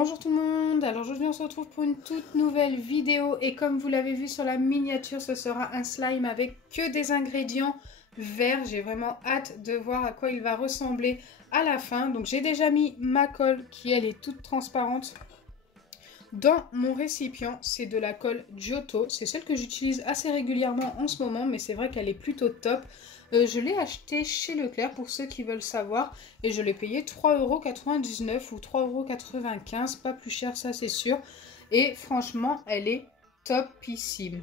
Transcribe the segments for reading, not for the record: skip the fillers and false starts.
Bonjour tout le monde, alors aujourd'hui on se retrouve pour une toute nouvelle vidéo et comme vous l'avez vu sur la miniature, ce sera un slime avec que des ingrédients verts. J'ai vraiment hâte de voir à quoi il va ressembler à la fin. Donc j'ai déjà mis ma colle qui elle est toute transparente dans mon récipient. C'est de la colle Giotto, c'est celle que j'utilise assez régulièrement en ce moment mais c'est vrai qu'elle est plutôt top. Je l'ai acheté chez Leclerc pour ceux qui veulent savoir et je l'ai payé 3,99 € ou 3,95 €, pas plus cher ça c'est sûr. Et franchement elle est topissime.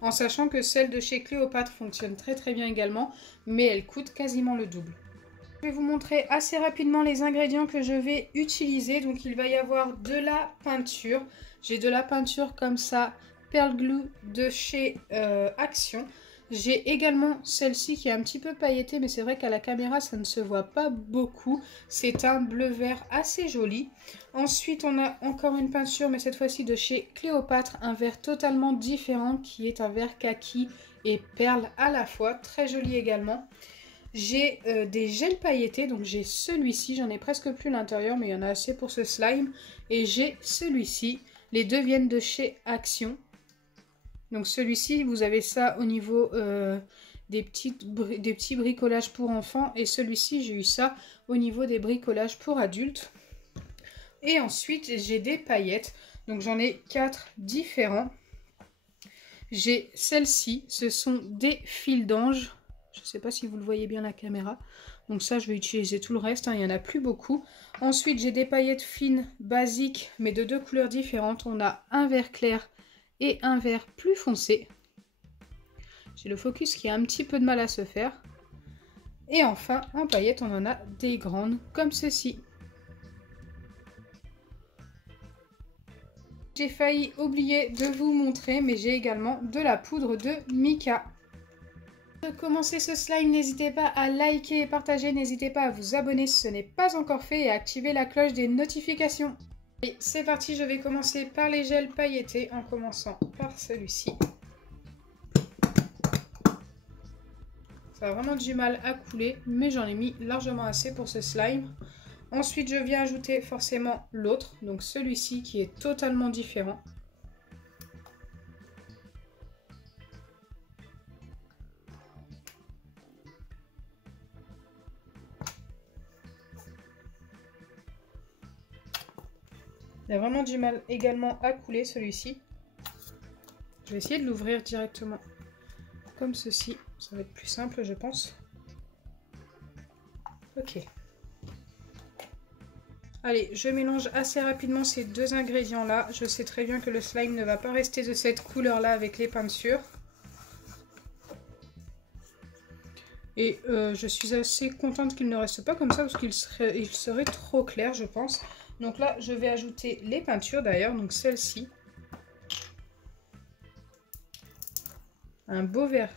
En sachant que celle de chez Cléopâtre fonctionne très bien également, mais elle coûte quasiment le double. Je vais vous montrer assez rapidement les ingrédients que je vais utiliser. Donc il va y avoir de la peinture. J'ai de la peinture comme ça, Pearl Glue de chez Action. J'ai également celle-ci qui est un petit peu pailletée, mais c'est vrai qu'à la caméra ça ne se voit pas beaucoup. C'est un bleu-vert assez joli. Ensuite on a encore une peinture, mais cette fois-ci de chez Cléopâtre, un vert totalement différent qui est un vert kaki et perle à la fois, très joli également. J'ai des gels pailletés, donc j'ai celui-ci, j'en ai presque plus à l'intérieur, mais il y en a assez pour ce slime. Et j'ai celui-ci, les deux viennent de chez Action. Donc celui-ci, vous avez ça au niveau des petits bricolages pour enfants. Et celui-ci, j'ai eu ça au niveau des bricolages pour adultes. Et ensuite, j'ai des paillettes. Donc j'en ai 4 différents. J'ai celle-ci, ce sont des fils d'ange. Je ne sais pas si vous le voyez bien à la caméra. Donc ça, je vais utiliser tout le reste, hein, il n'y en a plus beaucoup. Ensuite, j'ai des paillettes fines basiques, mais de deux couleurs différentes. On a un vert clair et un vert plus foncé. J'ai le focus qui a un petit peu de mal à se faire. Et enfin, en paillettes, on en a des grandes comme ceci. J'ai failli oublier de vous montrer, mais j'ai également de la poudre de mica. Pour commencer ce slime, n'hésitez pas à liker et partager, n'hésitez pas à vous abonner si ce n'est pas encore fait et à activer la cloche des notifications. Et c'est parti, je vais commencer par les gels pailletés en commençant par celui-ci. Ça a vraiment du mal à couler, mais j'en ai mis largement assez pour ce slime. Ensuite, je viens ajouter forcément l'autre, donc celui-ci qui est totalement différent. Il a vraiment du mal également à couler celui-ci. Je vais essayer de l'ouvrir directement comme ceci. Ça va être plus simple je pense. Ok. Allez, je mélange assez rapidement ces deux ingrédients là. Je sais très bien que le slime ne va pas rester de cette couleur là avec les peintures. Et je suis assez contente qu'il ne reste pas comme ça parce qu'il serait trop clair je pense. Donc là, je vais ajouter les peintures d'ailleurs, donc celle-ci. Un beau vert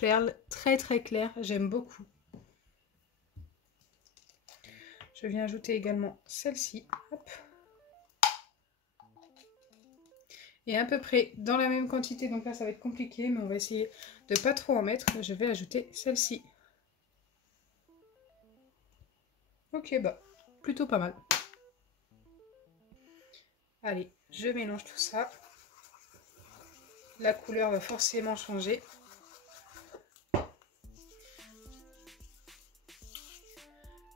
perle, très clair, j'aime beaucoup. Je viens ajouter également celle-ci. Et à peu près dans la même quantité, donc là ça va être compliqué, mais on va essayer de pas trop en mettre. Je vais ajouter celle-ci. Ok, bah, plutôt pas mal. Allez, je mélange tout ça. La couleur va forcément changer.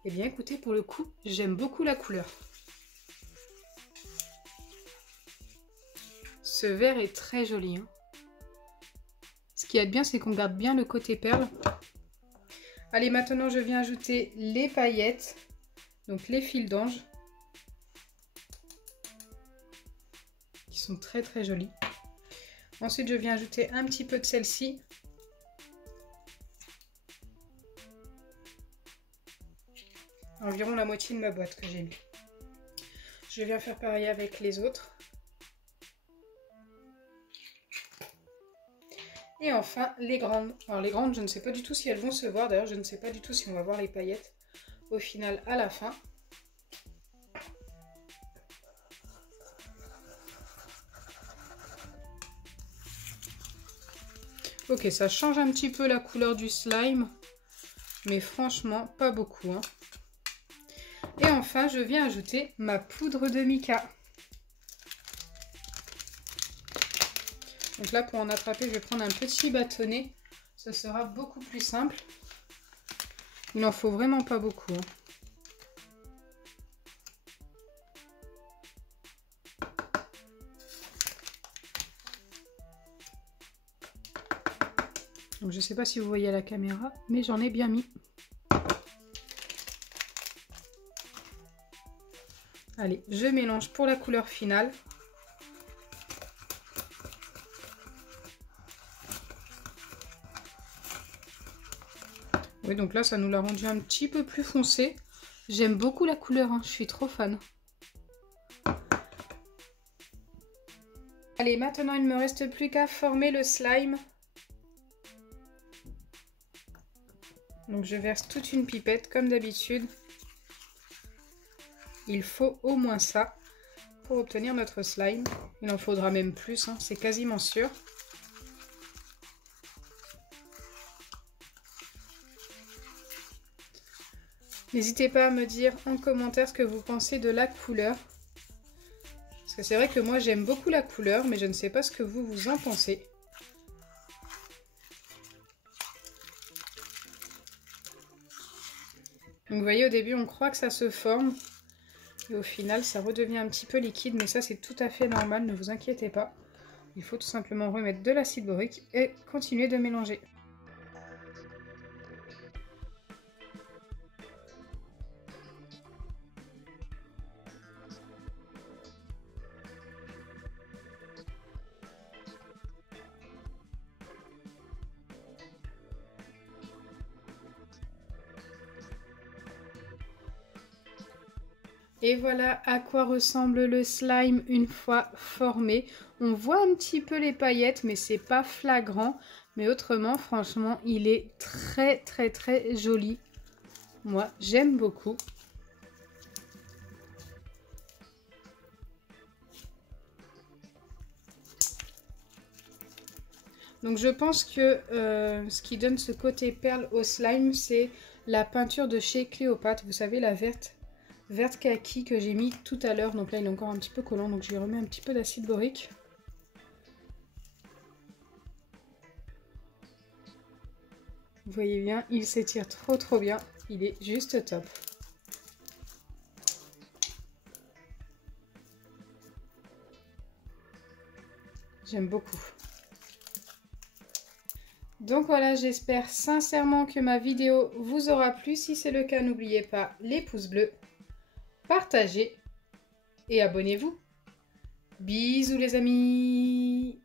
Eh bien écoutez, pour le coup, j'aime beaucoup la couleur. Ce vert est très joli. Hein. Ce qui est bien, c'est qu'on garde bien le côté perle. Allez, maintenant je viens ajouter les paillettes. Donc les fils d'ange. Qui sont très jolis. Ensuite, je viens ajouter un petit peu de celle-ci. Environ la moitié de ma boîte que j'ai mis. Je viens faire pareil avec les autres. Et enfin, les grandes. Alors les grandes, je ne sais pas du tout si elles vont se voir. D'ailleurs, je ne sais pas du tout si on va voir les paillettes au final à la fin. Ok, ça change un petit peu la couleur du slime. Mais franchement, pas beaucoup. Hein. Et enfin, je viens ajouter ma poudre de mica. Donc là, pour en attraper, je vais prendre un petit bâtonnet. Ce sera beaucoup plus simple. Il n'en faut vraiment pas beaucoup. Donc je ne sais pas si vous voyez à la caméra, mais j'en ai bien mis. Allez, je mélange pour la couleur finale. Oui, donc là, ça nous l'a rendu un petit peu plus foncé. J'aime beaucoup la couleur, hein, je suis trop fan. Allez, maintenant, il ne me reste plus qu'à former le slime. Donc, je verse toute une pipette, comme d'habitude. Il faut au moins ça pour obtenir notre slime. Il en faudra même plus, hein, c'est quasiment sûr. N'hésitez pas à me dire en commentaire ce que vous pensez de la couleur. Parce que c'est vrai que moi j'aime beaucoup la couleur, mais je ne sais pas ce que vous en pensez. Donc vous voyez, au début on croit que ça se forme. Et au final ça redevient un petit peu liquide, mais ça c'est tout à fait normal, ne vous inquiétez pas. Il faut tout simplement remettre de l'acide borique et continuer de mélanger. Et voilà à quoi ressemble le slime une fois formé. On voit un petit peu les paillettes, mais c'est pas flagrant. Mais autrement, franchement, il est très joli. Moi, j'aime beaucoup. Donc je pense que ce qui donne ce côté perle au slime, c'est la peinture de chez Cléopâtre. Vous savez, la verte kaki que j'ai mis tout à l'heure. Donc là, il est encore un petit peu collant, donc je lui remets un petit peu d'acide borique. Vous voyez bien, il s'étire trop bien. Il est juste top. J'aime beaucoup. Donc voilà, j'espère sincèrement que ma vidéo vous aura plu. Si c'est le cas, n'oubliez pas les pouces bleus, partagez et abonnez-vous. Bisous les amis!